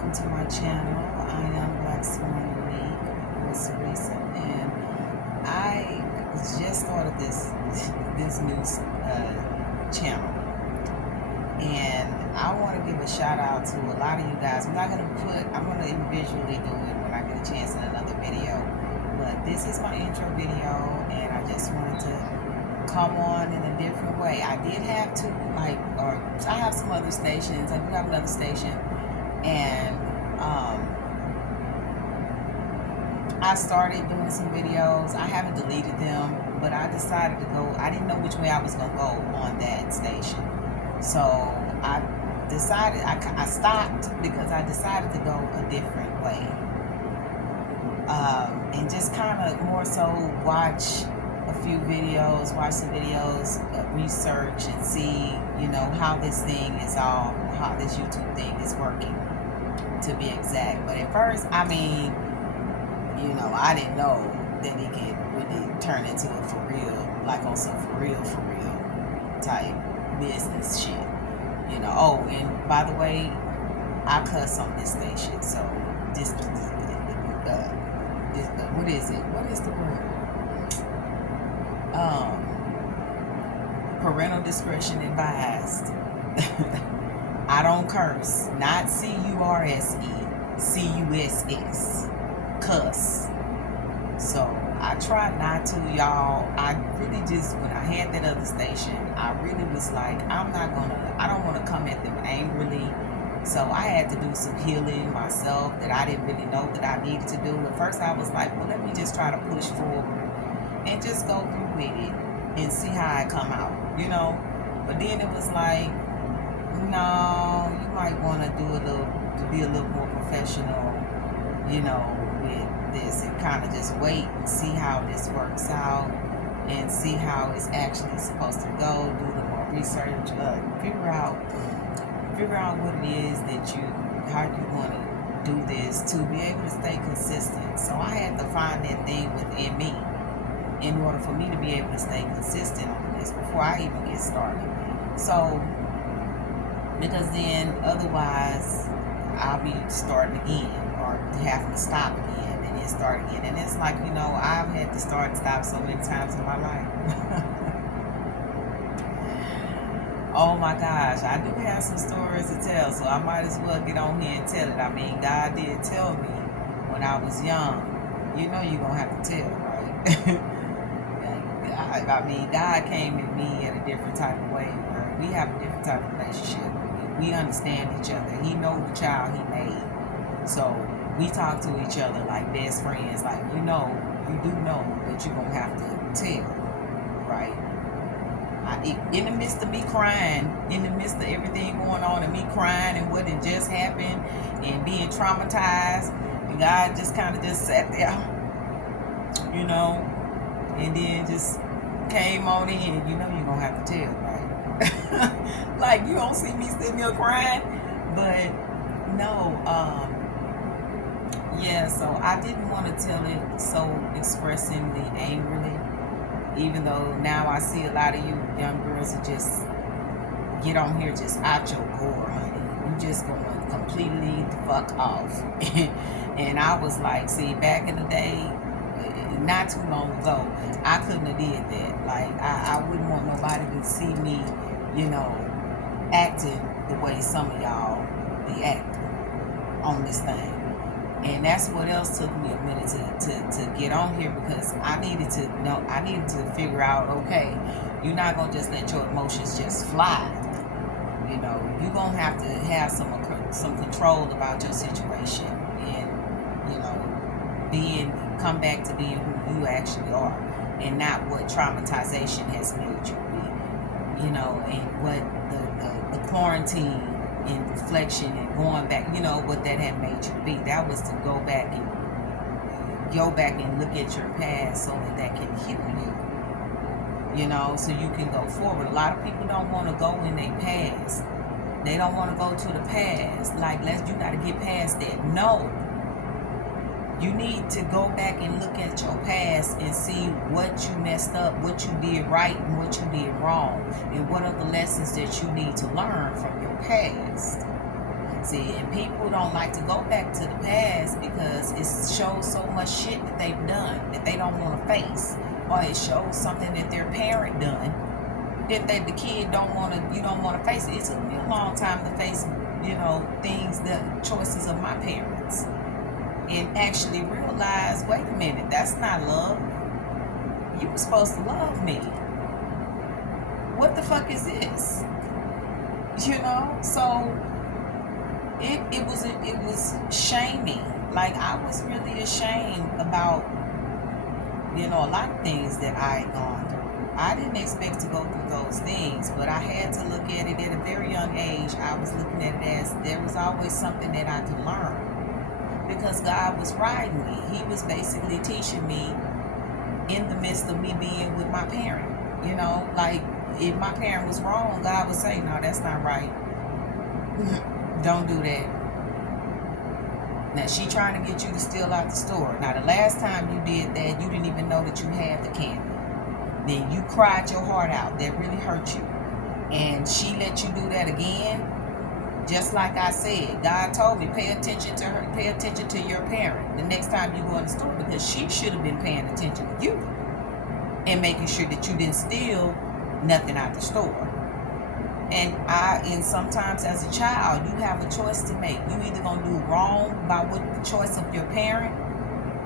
welcome to my channel. I am Black Swan Unique, Miss Teresa, and I just started this new channel, and I want to give a shout out to a lot of you guys. I'm going to individually do it when I get a chance in another video, but this is my intro video, and I just wanted to come on in a different way. I did have to I have some other stations. I do have another station, and I started doing some videos. I haven't deleted them, but I decided to go. I didn't know which way I was gonna go on that station, so I decided I stopped because I decided to go a different way, and just kind of more so watch a few videos, watch some videos, research and see, how this thing is how this YouTube thing is working, to be exact. But at first, I didn't know that it could really turn into a for real, like on some for real type business shit. Oh, and by the way, I cuss on this station, so this what is it? What is the word? Parental discretion advised. I don't curse, not C-U-R-S-E, C-U-S-S, cuss. So I try not to, y'all. I really just, when I had that other station, I really was like, I don't want to come at them angrily. So I had to do some healing myself that I didn't really know that I needed to do. At first I was like, well, let me just try to push forward and just go through with it and see how I come out, But then it was like, no, you might want to be a little more professional, with this, and kind of just wait and see how this works out and see how it's actually supposed to go. Do the more research, figure out what it is how you want to do this to be able to stay consistent. So I had to find that thing within me in order for me to be able to stay consistent on this before I even get started. So, because then otherwise I'll be starting again or having to stop again and then start again. And it's like, I've had to start and stop so many times in my life. Oh my gosh, I do have some stories to tell, so I might as well get on here and tell it. God did tell me when I was young, you're going to have to tell, right? God came at me in a different type of way. We have a different type of relationship. We understand each other. He knows the child he made. So we talk to each other like best friends. Like, you do know that you're going to have to tell, right? In the midst of me crying, in the midst of everything going on and me crying and what had just happened and being traumatized, and God just kind of just sat there, and then just came on in, you're going to have to tell, right? Like, you don't see me sitting here crying, but no, yeah, so I didn't want to tell it so expressingly angrily, even though now I see a lot of you young girls that just get on here just out your gore, honey. You just going completely the fuck off. And I was like, see, back in the day, not too long ago, I couldn't have did that. Like, I wouldn't want nobody to see me, acting the way some of y'all be acting on this thing. And that's what else took me a minute to get on here, because I needed to figure out, okay, you're not going to just let your emotions just fly. You're going to have to have some control about your situation and, come back to being who you actually are and not what traumatization has made you be, and what the quarantine and reflection and going back, what that had made you be. That was to go back and look at your past so that can heal you, so you can go forward. A lot of people don't want to go in their past. They don't want to go to the past. Like, you got to get past that. No. You need to go back and look at your past and see what you messed up, what you did right, and what you did wrong, and what are the lessons that you need to learn from your past. See, and people don't like to go back to the past because it shows so much shit that they've done that they don't want to face, or it shows something that their parent done that the kid don't want to. You don't want to face it. It took me a long time to face, things, the choices of my parents, and actually realize, wait a minute, that's not love. You were supposed to love me. What the fuck is this? So it was shaming. Like, I was really ashamed about, a lot of things that I had gone through. I didn't expect to go through those things, but I had to look at it at a very young age. I was looking at it as there was always something that I could learn, because God was riding me. He was basically teaching me in the midst of me being with my parent. Like, if my parent was wrong, God would say, no, that's not right. Don't do that. Now, she trying to get you to steal out the store. Now, the last time you did that, you didn't even know that you had the candy. Then you cried your heart out. That really hurt you. And she let you do that again. Just like I said, God told me, pay attention to her. Pay attention to your parent the next time you go in the store, because she should have been paying attention to you and making sure that you didn't steal nothing out the store. And sometimes as a child, you have a choice to make. You either gonna do wrong by what the choice of your parent,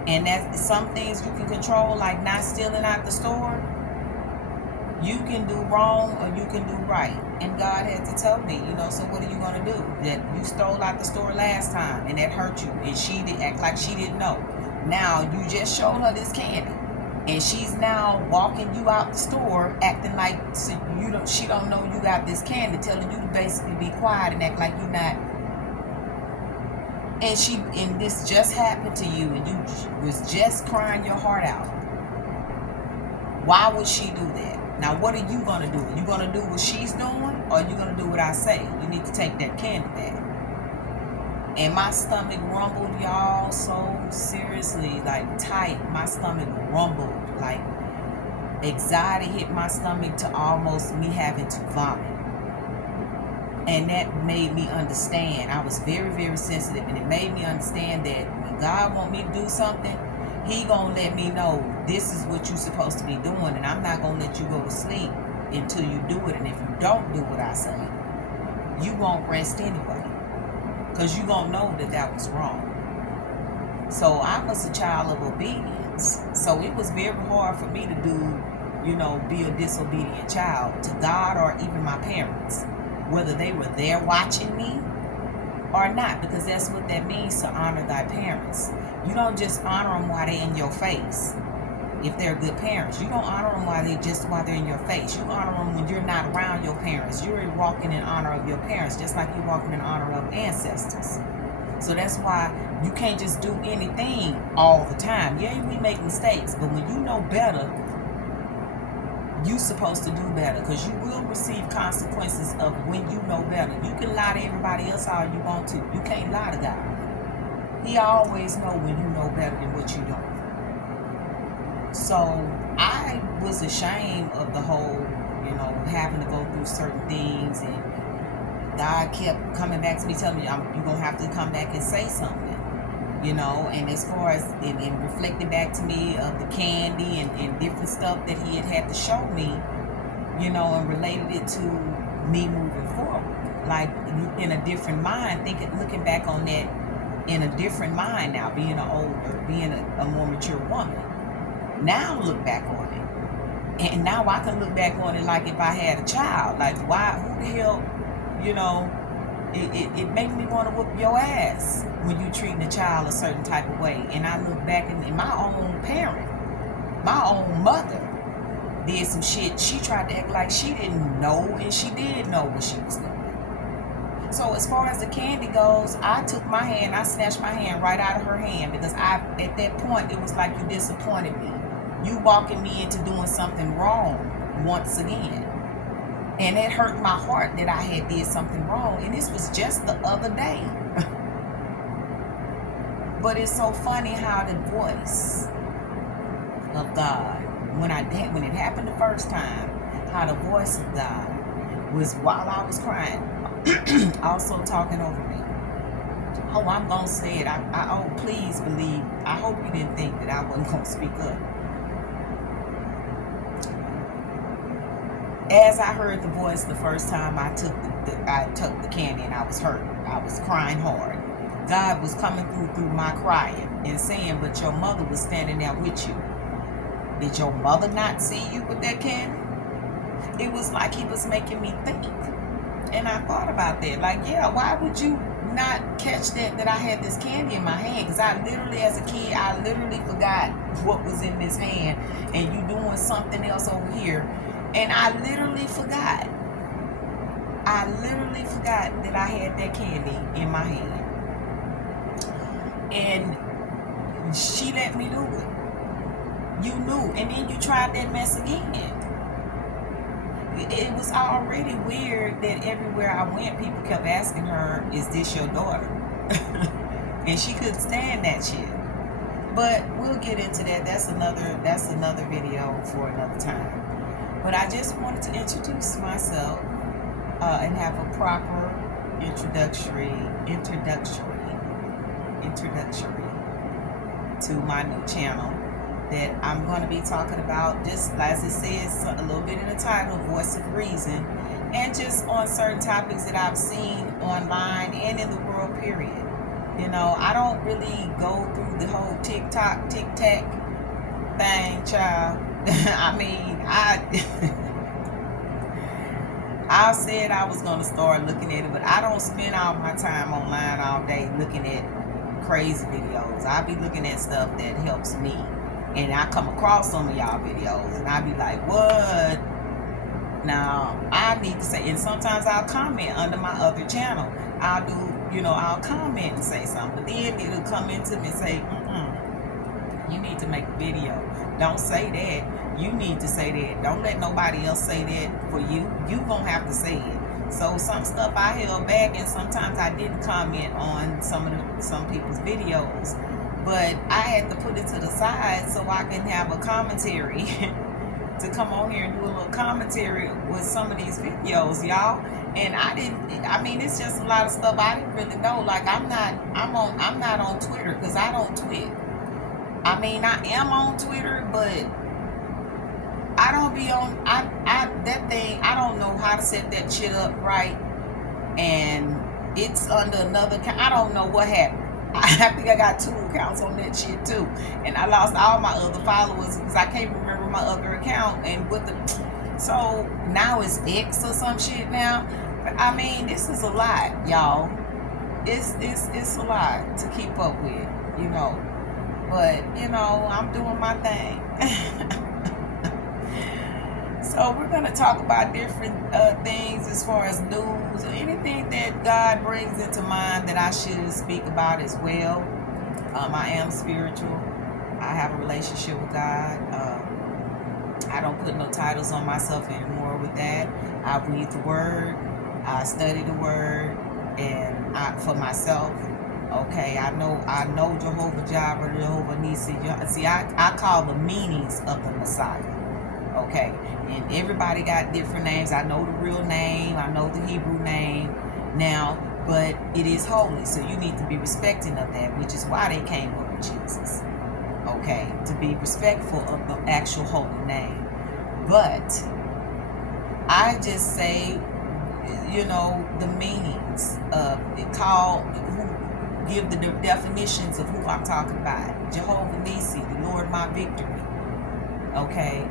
and that some things you can control, like not stealing out the store. You can do wrong or you can do right. And God had to tell me, so what are you gonna do? That you stole out the store last time and that hurt you, and she did act like she didn't know. Now you just showed her this candy, and she's now walking you out the store acting like she don't know you got this candy, telling you to basically be quiet and act like you're not. And this just happened to you, and you was just crying your heart out. Why would she do that? Now, what are you gonna do? You gonna do what she's doing, or you gonna do what I say? You need to take that candy back. And my stomach rumbled, y'all, so seriously, like tight. My stomach rumbled, like anxiety hit my stomach to almost me having to vomit. And that made me understand. I was very, very sensitive, and it made me understand that when God want me to do something, He gonna let me know this is what you're supposed to be doing, and I'm not gonna let you go to sleep until you do it. And if you don't do what I say, you won't rest anyway, because you gonna know that was wrong. So I was a child of obedience. So it was very hard for me to be a disobedient child to God or even my parents, whether they were there watching me or not, because that's what that means, to honor thy parents. You don't just honor them while they're in your face. If they're good parents, you don't honor them while they're in your face. You honor them when you're not around your parents. You're walking in honor of your parents, just like you're walking in honor of ancestors. So that's why you can't just do anything all the time. Yeah, we make mistakes, but when you know better, you're supposed to do better, because you will receive consequences of when you know better. You can lie to everybody else all you want to. You can't lie to God. He always know when you know better than what you don't. So I was ashamed of the whole, having to go through certain things, and God kept coming back to me, telling me, you're going to have to come back and say something. And as far as in reflecting back to me of the candy and different stuff that He had to show me, and related it to me moving forward, like in a different mind, looking back on that in a different mind now, being a more mature woman. Now look back on it, and now I can look back on it like if I had a child. Like, who the hell, it made me want to whoop your ass when you treating a child a certain type of way. And I look back, and my own parent, my own mother, did some shit. She tried to act like she didn't know, and she did know what she was doing. So as far as the candy goes, I took my hand, I snatched my hand right out of her hand, because at that point, it was like, you disappointed me. You walking me into doing something wrong once again. And it hurt my heart that I had did something wrong. And this was just the other day. But it's so funny how the voice of God, when it happened the first time, how the voice of God was, while I was crying, also talking over me. Oh, I'm gonna say it. Oh, please believe. I hope you didn't think that I wasn't gonna speak up. As I heard the voice the first time I took the candy, and I was hurt. I was crying hard. God was coming through my crying and saying, but your mother was standing there with you. Did your mother not see you with that candy? It was like he was making me think. And I thought about that. Like, yeah, why would you not catch that I had this candy in my hand? Because I literally, as a kid, I literally forgot what was in this hand. And you doing something else over here. And I literally forgot. I literally forgot that I had that candy in my hand. And she let me do it. You knew. And then you tried that mess again. It was already weird that everywhere I went, people kept asking her, is this your daughter? And she couldn't stand that shit. But we'll get into that. That's another video for another time. But I just wanted to introduce myself and have a proper introductory to my new channel that I'm going to be talking about, just as it says a little bit in the title, Voice of Reason, and just on certain topics that I've seen online and in the world, period. You know, I don't really go through the whole TikTok, tic-tac thing, child. I mean, I said I was going to start looking at it, but I don't spend all my time online all day looking at crazy videos. I be looking at stuff that helps me. And I come across some of y'all videos and I be like, what? Now, I need to say, and sometimes I'll comment under my other channel. I'll do, I'll comment and say something. But then it'll come into me and say, you need to make a video. Don't say that. You need to say that. Don't let nobody else say that for you. You gonna have to say it. So some stuff I held back, and sometimes I didn't comment on some people's videos. But I had to put it to the side so I can have a commentary to come on here and do a little commentary with some of these videos, y'all. And I mean, it's just a lot of stuff I didn't really know. Like, I'm not on Twitter because I don't tweet. I mean, I am on Twitter, but I don't be on, that thing, I don't know how to set that shit up right. And it's under another, I don't know what happened. I think I got 2 accounts on that shit too, and I lost all my other followers because I can't remember my other account. And so now it's X or some shit now. But I mean, this is a lot, y'all. It's a lot to keep up with, But I'm doing my thing. So we're going to talk about different things as far as news, or anything that God brings into mind that I should speak about as well. I am spiritual. I have a relationship with God. I don't put no titles on myself anymore with that. I read the Word. I study the Word, and for myself. Okay, I know Jehovah Jireh, Jehovah Nissi. See, I call the meanings of the Messiah. Okay, and everybody got different names. I know the real name, I know the Hebrew name now, but it is holy, so you need to be respecting of that, which is why they came up with Jesus. Okay, to be respectful of the actual holy name. But I just say, the meanings of it, give the definitions of who I'm talking about. Jehovah Nissi, the Lord my victory. Okay.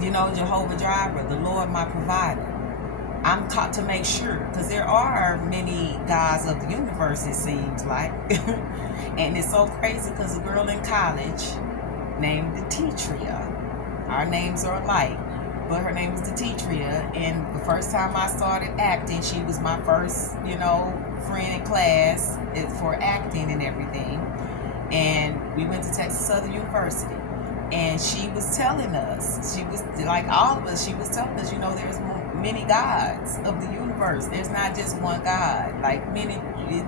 Jehovah Jireh, the Lord my provider. I'm taught to make sure, because there are many gods of the universe, it seems like. And it's so crazy because a girl in college named Detitria, our names are alike, but her name is Detitria, and the first time I started acting, she was my first, friend in class for acting and everything. And we went to Texas Southern University. And she was telling us, she was like all of us, she was telling us, there's many gods of the universe. There's not just one God, like many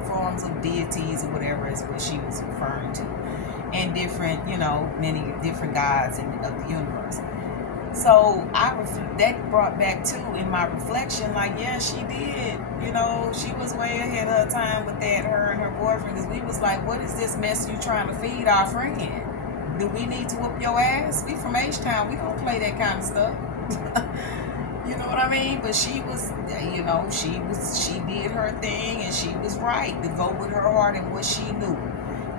forms of deities or whatever is what she was referring to. And different, many different gods of the universe. So that brought back too in my reflection, like, yeah, she did. You know, she was way ahead of her time with that, her and her boyfriend, because we was like, what is this mess you trying to feed our friend? Do we need to whoop your ass? We from H-Town. We don't play that kind of stuff. You know what I mean? But she was, you know, she did her thing, and she was right to go with her heart and what she knew.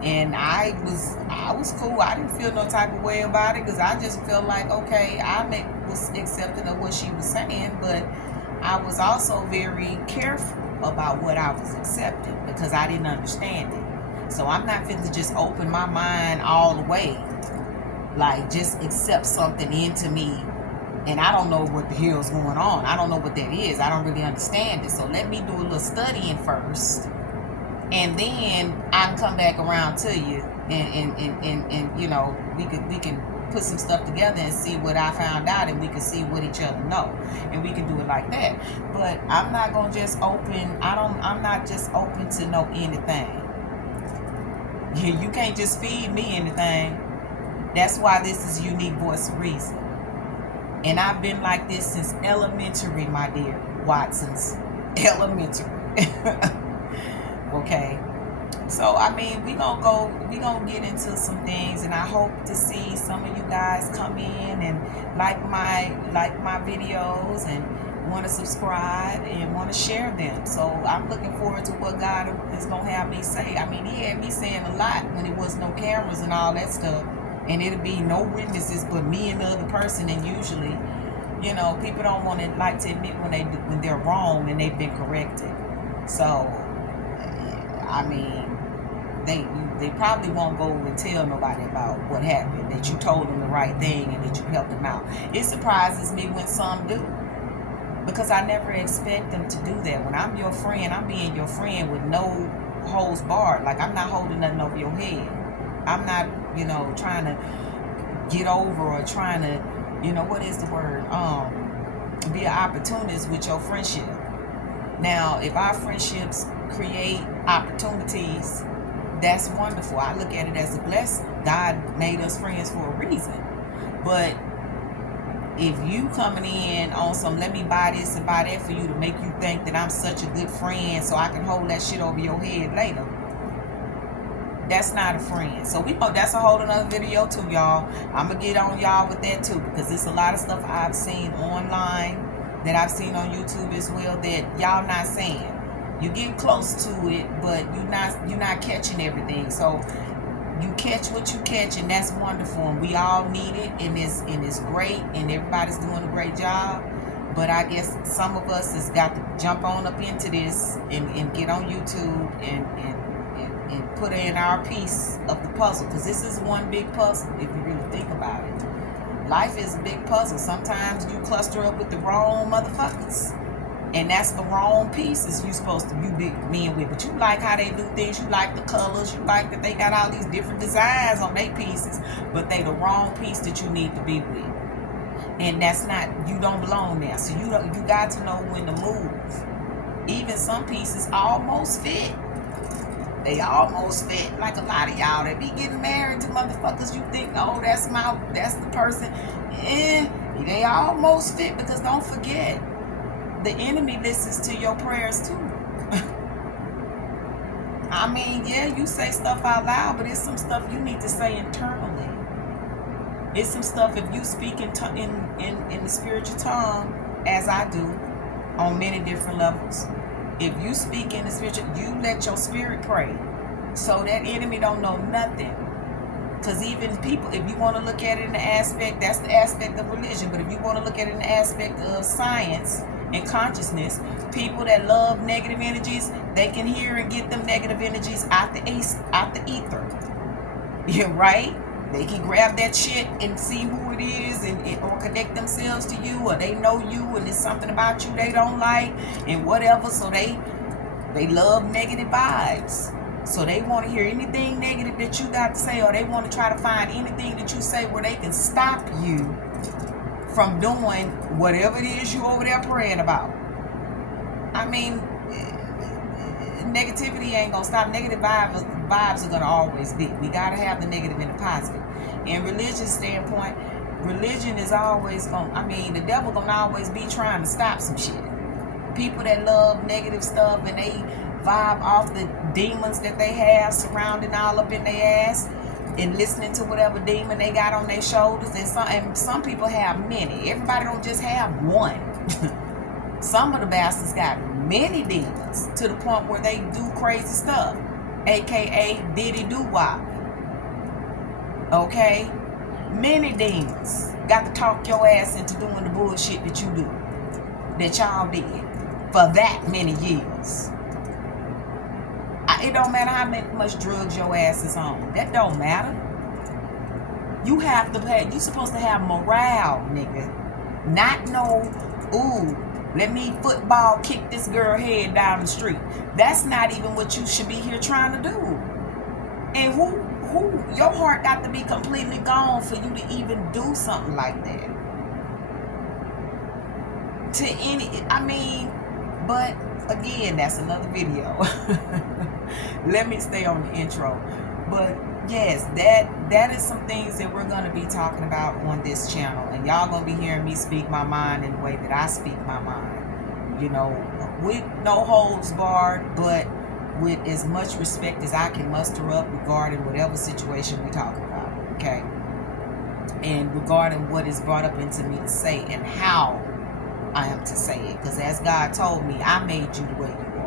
And I was cool. I didn't feel no type of way about it, because I just felt like, okay, was accepting of what she was saying, but I was also very careful about what I was accepting, because I didn't understand it. So I'm not fit to just open my mind all the way, like just accept something into me, and I don't know what the hell's going on. I don't know what that is. I don't really understand it. So let me do a little studying first, and then I can come back around to you, and you know, we can put some stuff together and see what I found out, and we can see what each other know, and we can do it like that. But I'm not gonna just open. I'm not just open to know anything. You can't just feed me anything. That's why this is Unique Voice of Reason, and I've been like this since elementary, my dear Watsons. Elementary. Okay, so I mean, we gonna get into some things, and I hope to see some of you guys come in and like my videos, and want to subscribe and want to share them. So I'm looking forward to what God is gonna have me say. I mean, He had me saying a lot when it was no cameras and all that stuff, and it'll be no witnesses but me and the other person. And usually, you know, people don't want to like to admit when they're wrong and they've been corrected. So I mean, they probably won't go and tell nobody about what happened, that you told them the right thing and that you helped them out. It surprises me when some do, because I never expect them to do that. When I'm your friend, I'm being your friend with no holds barred. Like, I'm not holding nothing over your head. I'm not, you know, trying to get over or trying to, you know, what is the word? Be an opportunist with your friendship. Now, if our friendships create opportunities, that's wonderful. I look at it as a blessing. God made us friends for a reason. But if you coming in on some, let me buy this and buy that for you to make you think that I'm such a good friend so I can hold that shit over your head later, that's not a friend. So that's a whole another video too, y'all. I'm gonna get on y'all with that too, because there's a lot of stuff I've seen online that I've seen on YouTube as well that y'all not saying. You get close to it, but you're not catching everything. So you catch what you catch, and that's wonderful, and we all need it, and it's great, and everybody's doing a great job. But I guess some of us has got to jump on up into this and get on YouTube and put in our piece of the puzzle, because this is one big puzzle if you really think about it. Life is a big puzzle. Sometimes you cluster up with the wrong motherfuckers, and that's the wrong pieces you supposed to be being with. But you like how they do things. You like the colors. You like that they got all these different designs on their pieces, but they the wrong piece that you need to be with. And that's not, you don't belong there. So you got to know when to move. Even some pieces almost fit. They almost fit. Like a lot of y'all that be getting married to motherfuckers, you think, oh, that's the person. They almost fit, because don't forget, the enemy listens to your prayers too. I mean, yeah, you say stuff out loud, but it's some stuff you need to say internally. It's some stuff, if you speak in the spiritual tongue, as I do, on many different levels. If you speak in the spiritual, you let your spirit pray, so that enemy don't know nothing. Because even people, if you want to look at it in the aspect, that's the aspect of religion. But if you want to look at it in the aspect of science and consciousness, people that love negative energies, they can hear and get them negative energies out the ether. Yeah, right? They can grab that shit and see who it is, or connect themselves to you, or they know you, and it's something about you they don't like, and whatever. So they love negative vibes. So they want to hear anything negative that you got to say, or they want to try to find anything that you say where they can stop you from doing whatever it is you over there praying about. I mean, negativity ain't gonna stop. Negative vibes are gonna always be. We gotta have the negative and the positive. In religious standpoint, Religion is always the devil gonna always be trying to stop some shit. People that love negative stuff and they vibe off the demons that they have surrounding all up in their ass and listening to whatever demon they got on their shoulders. And some people have many. Everybody don't just have one. Some of the bastards got many demons to the point where they do crazy stuff, aka diddy do wop. Okay, many demons got to talk your ass into doing the bullshit that you do, that y'all did for that many years. It don't matter how much drugs your ass is on. That don't matter. You have to pay. You supposed to have morale, nigga. Not no, ooh, let me football kick this girl head down the street. That's not even what you should be here trying to do. And your heart got to be completely gone for you to even do something like that. But again, that's another video. Let me stay on the intro. But yes, that is some things that we're going to be talking about on this channel, and y'all going to be hearing me speak my mind in the way that I speak my mind, you know, with no holds barred, but with as much respect as I can muster up regarding whatever situation we're talking about, okay? And regarding what is brought up into me to say and how I am to say it, because as God told me, I made you the way you are.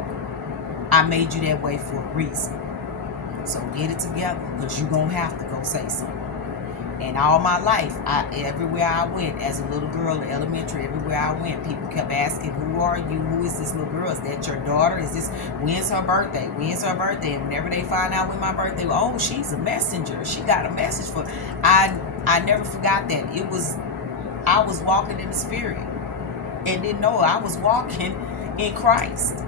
I made you that way for a reason. So get it together, because you're going to have to go say something. And all my life, everywhere I went, as a little girl in elementary, everywhere I went, people kept asking, who are you? Who is this little girl? Is that your daughter? When's her birthday? When's her birthday? And whenever they find out when my birthday, oh, she's a messenger. She got a message for. I never forgot that. I was walking in the spirit and didn't know it. I was walking in Christ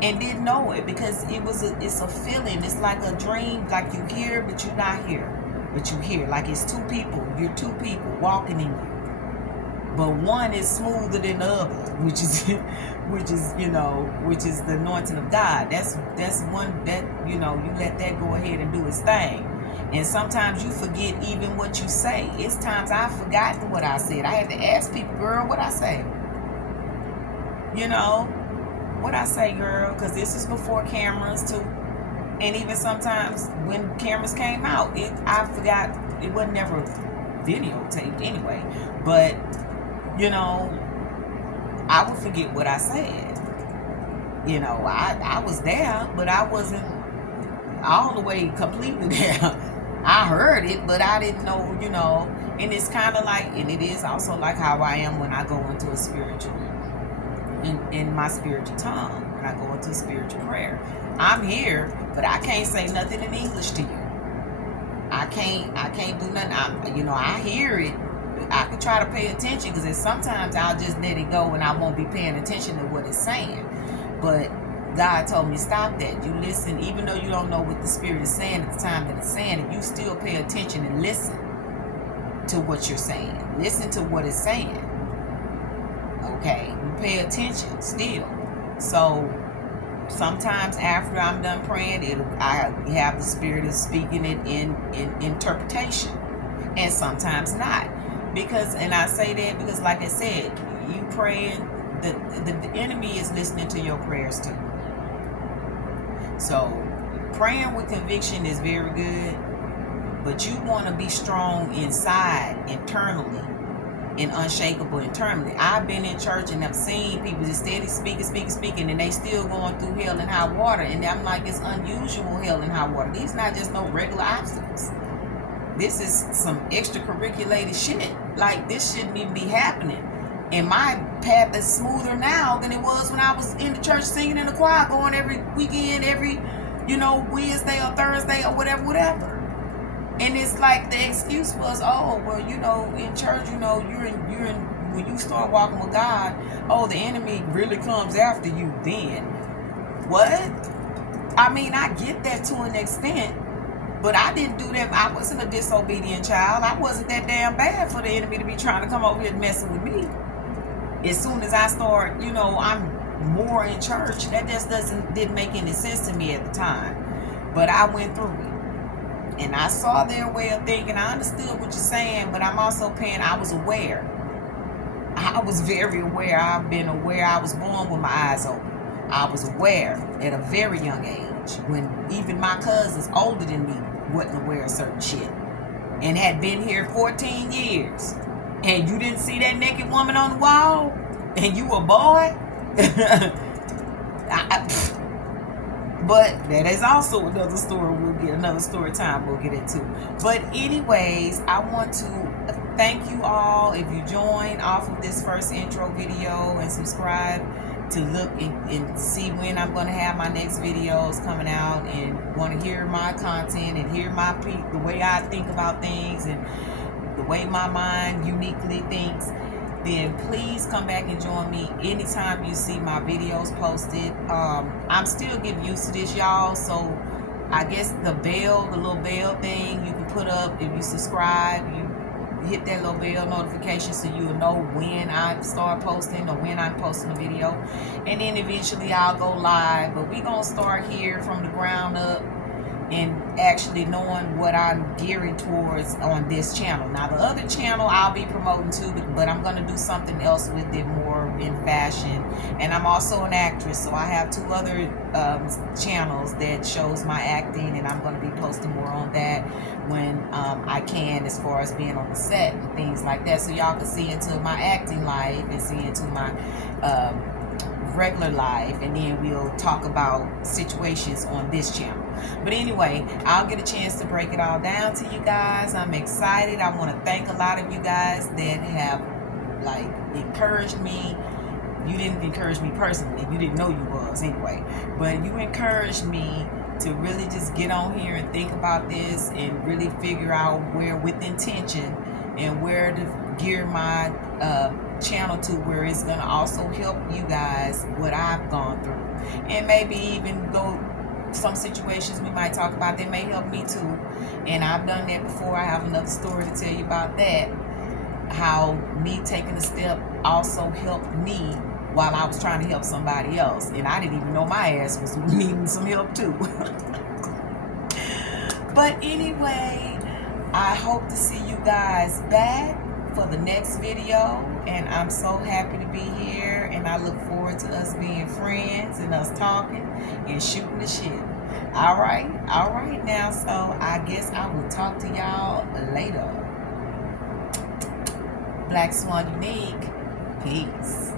and didn't know it, because it's a feeling. It's like a dream, like you hear, but you're not here. But you hear, like it's two people. You're two people walking in you, but one is smoother than the other, which is the anointing of God. That's one that, you let that go ahead and do its thing. And sometimes you forget even what you say. It's times I've forgotten what I said. I had to ask people, girl, what I say? What I say, girl? Because this is before cameras too. And even sometimes when cameras came out, I forgot. It wasn't never videotaped anyway. But, I would forget what I said. I was there, but I wasn't all the way completely there. I heard it, but I didn't know, and it's kind of like, and it is also like how I am when I go into a spiritual, in my spiritual tongue, when I go into spiritual prayer. I'm here, but I can't say nothing in English to you. I can't do nothing. I hear it. I can try to pay attention, because sometimes I'll just let it go and I won't be paying attention to what it's saying. But God told me, stop that. You listen, even though you don't know what the Spirit is saying at the time that it's saying it, you still pay attention and listen to what you're saying. Listen to what it's saying. Okay? You pay attention still. So sometimes after I'm done praying, I have the Spirit of speaking it in interpretation, and sometimes not. And I say that because, like I said, you praying, the enemy is listening to your prayers too. So praying with conviction is very good, but you want to be strong inside, internally, and unshakable internally. I've been in church and I've seen people just steady speaking, and they still going through hell and high water. And I'm like, it's unusual hell and high water. These not just no regular obstacles. This is some extracurricular shit. Like, this shouldn't even be happening. And my path is smoother now than it was when I was in the church singing in the choir, going every weekend, every, Wednesday or Thursday or whatever. And it's like the excuse was, oh, well, in church, you're in, when you start walking with God, oh, the enemy really comes after you then. What? I get that to an extent, but I didn't do that. I wasn't a disobedient child. I wasn't that damn bad for the enemy to be trying to come over here and messing with me. As soon as I start, I'm more in church, that just didn't make any sense to me at the time. But I went through it. And I saw their way of thinking. I understood what you're saying, but I'm also I was aware. I was very aware. I've been aware. I was born with my eyes open. I was aware at a very young age, when even my cousins older than me wasn't aware of certain shit, and had been here 14 years. And you didn't see that naked woman on the wall? And you a boy? But that is also another story. Another story time we'll get into. But anyways, I want to thank you all if you join off of this first intro video and subscribe to look and see when I'm going to have my next videos coming out, and want to hear my content and hear the way I think about things and the way my mind uniquely thinks. Then please come back and join me anytime you see my videos posted. I'm still getting used to this, y'all, so I guess the little bell thing you can put up if you subscribe, you hit that little bell notification so you'll know when I start posting or when I'm posting a video. And then eventually I'll go live, but we're gonna start here from the ground up and actually knowing what I'm gearing towards on this channel. Now the other channel I'll be promoting too, but I'm going to do something else with it, more in fashion. And I'm also an actress, so I have 2 other channels that shows my acting, and I'm going to be posting more on that when I can, as far as being on the set and things like that, so y'all can see into my acting life and see into my regular life, and then we'll talk about situations on this channel. But anyway, I'll get a chance to break it all down to you guys. I'm excited. I want to thank a lot of you guys that have encouraged me. You didn't encourage me personally, you didn't know you was anyway, but you encouraged me to really just get on here and think about this and really figure out where, with intention, and where to gear my channel to, where it's going to also help you guys what I've gone through, and maybe even go some situations we might talk about that may help me too. And I've done that before. I have another story to tell you about that, how me taking a step also helped me while I was trying to help somebody else, and I didn't even know my ass was needing some help too. But anyway, I hope to see you guys back for the next video, and I'm so happy to be here, and I look forward to us being friends and us talking and shooting the shit. All right now, so I guess I will talk to y'all later. Black Swan Unique, peace.